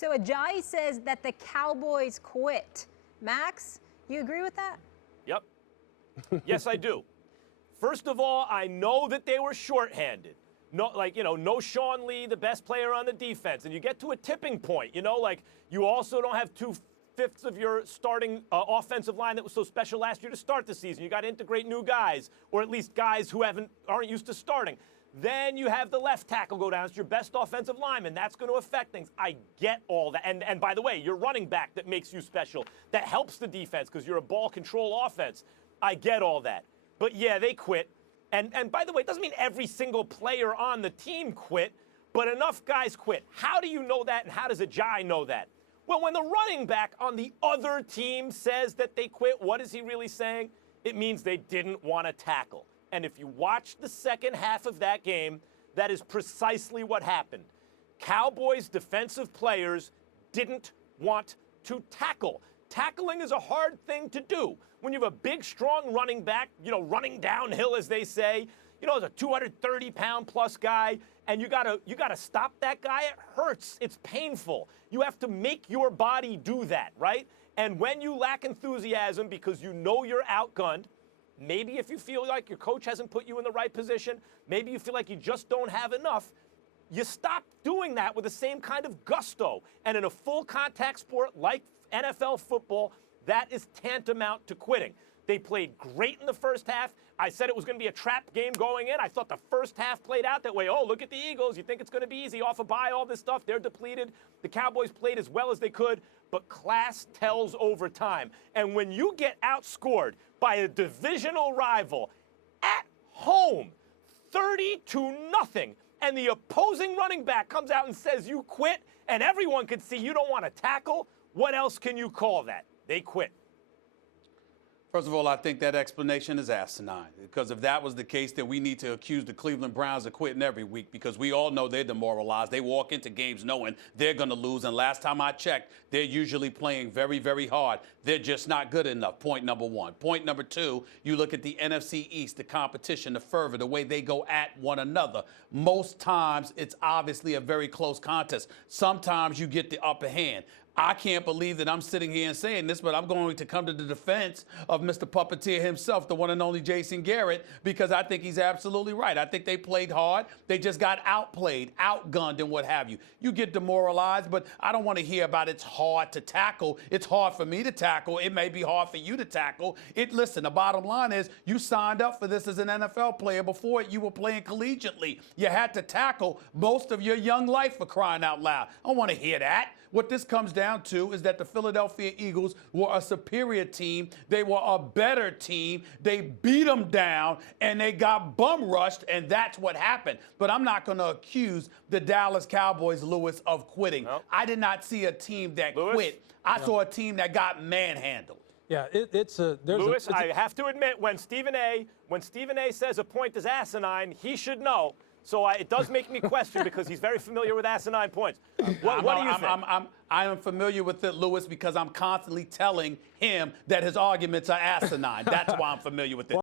So Ajayi says that the Cowboys quit. Max, you agree with that? Yep. Yes, I do. First of all, I know that they were shorthanded. No Sean Lee, the best player on the defense. And you get to a tipping point, you also don't have 2/5 of your starting offensive line that was so special last year to start the season. You got to integrate new guys, or at least guys who aren't used to starting. Then you have the left tackle go down. It's your best offensive lineman. That's going to affect things. I get all that. And by the way, your running back that makes you special, that helps the defense because you're a ball control offense. I get all that. But yeah, they quit. And by the way, it doesn't mean every single player on the team quit, but enough guys quit. How do you know that, and how does Ajayi know that? Well, when the running back on the other team says that they quit, what is he really saying? It means they didn't want to tackle. And if you watch the second half of that game, that is precisely what happened. Cowboys defensive players didn't want to tackle. Tackling is a hard thing to do. When you have a big, strong running back, running downhill, as they say, as a 230-pound plus guy, and you gotta stop that guy. It hurts. It's painful. You have to make your body do that, right? And when you lack enthusiasm because you know you're outgunned, maybe if you feel like your coach hasn't put you in the right position, maybe you feel like you just don't have enough, you stop doing that with the same kind of gusto. And in a full contact sport like NFL football, that is tantamount to quitting. They played great in the first half. I said it was going to be a trap game going in. I thought the first half played out that way. Oh, look at the Eagles. You think it's going to be easy off a bye, all this stuff. They're depleted. The Cowboys played as well as they could, but class tells over time. And when you get outscored by a divisional rival at home, 30-0, and the opposing running back comes out and says you quit, and everyone can see you don't want to tackle, what else can you call that? They quit. First of all, I think that explanation is asinine, because if that was the case, then we need to accuse the Cleveland Browns of quitting every week, because we all know they're demoralized. They walk into games knowing they're going to lose, and last time I checked, they're usually playing very, very hard. They're just not good enough, point number one. Point number two, you look at the NFC East, the competition, the fervor, the way they go at one another. Most times, it's obviously a very close contest. Sometimes you get the upper hand. I can't believe that I'm sitting here and saying this, but I'm going to come to the defense of Mr. Puppeteer himself, the one and only Jason Garrett, because I think he's absolutely right. I think they played hard. They just got outplayed, outgunned, and what have you. You get demoralized, but I don't want to hear about it's hard to tackle. It's hard for me to tackle. It may be hard for you to tackle. Listen, the bottom line is you signed up for this as an NFL player. Before it, you were playing collegiately. You had to tackle most of your young life, for crying out loud. I don't want to hear that. What this comes down to is that the Philadelphia Eagles were a superior team. They were a better team. They beat them down, and they got bum rushed, and that's what happened. But I'm not going to accuse the Dallas Cowboys, Lewis, of quitting. Nope. I did not see a team that quit. I saw a team that got manhandled. Yeah, Lewis, I have to admit, when Stephen A. says a point is asinine, he should know. So it does make me question, because he's very familiar with asinine points. What do you think? I am familiar with it, Lewis, because I'm constantly telling him that his arguments are asinine. That's why I'm familiar with it.